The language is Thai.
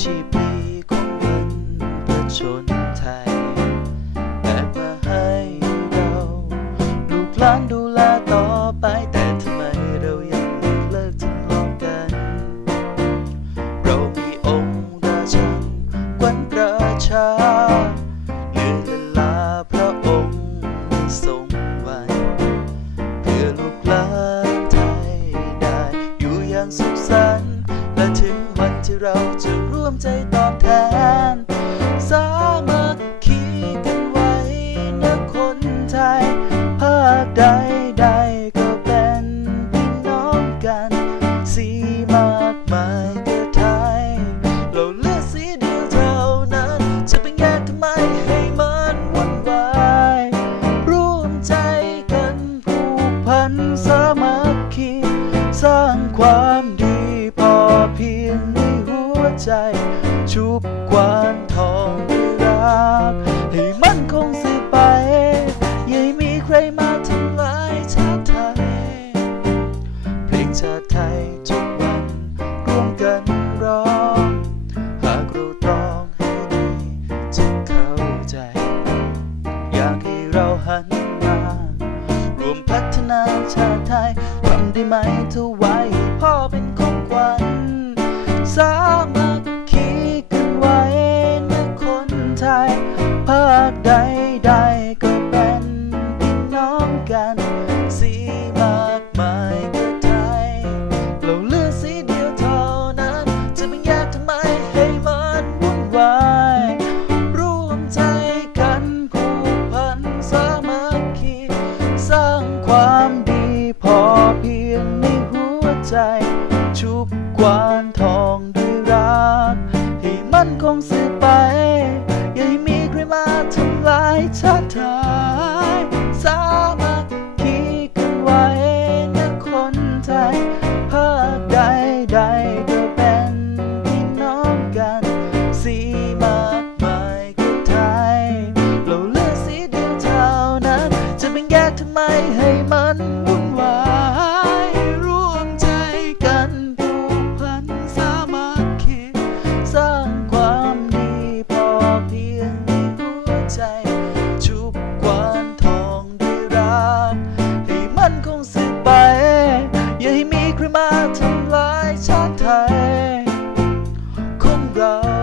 ชีพนไทยแบกมาให้เรา ลูกหลานดูแลต่อไปแต่ทำไมเรายังไม่เลิกทะเลาะกัน เรามีองค์ราชันขวัญประชาเหลือละลาพระองค์ทรงไว้เพื่อลูกหลานไทยได้อยู่อย่างสุขสันต์และถึงวันที่เรา ใจตอบแทน สามัคคีกันไว้นะคนไทย ภาคใดใดก็เป็นพี่น้องกัน สีมากมายก็ไทย เราเลือกสีเดียวเท่านั้น จะเป็นแยกทำไมให้มันวุ่นวายร่วมใจกันผูกพันสามัคคี สร้างความดี ใจ ชุบกวานทองด้วยรัก ให้มันคงสืบไป อย่าให้มีใครมาทำลายชาติไทย เพลงชาติไทยทุกวันร่วมกันร้อง หากเราตรองให้ดีจะเข้าใจ อยากให้เราหันมารวมพัฒนาชาติไทยทำได้ไหมถวายพ่อเป็นของขวัญสาม ใดใดๆก็เป็นพี่น้องกัน สีมากมายก็ไทยเราเลือกสีเดียวเท่านั้น จะไม่แยกทำไมให้มันวุ่นวายร่วมใจกันผูกพันสามัคคีสร้างความดีพอเพียงในหัวใจ มันาทำลายชาติไทยของเรา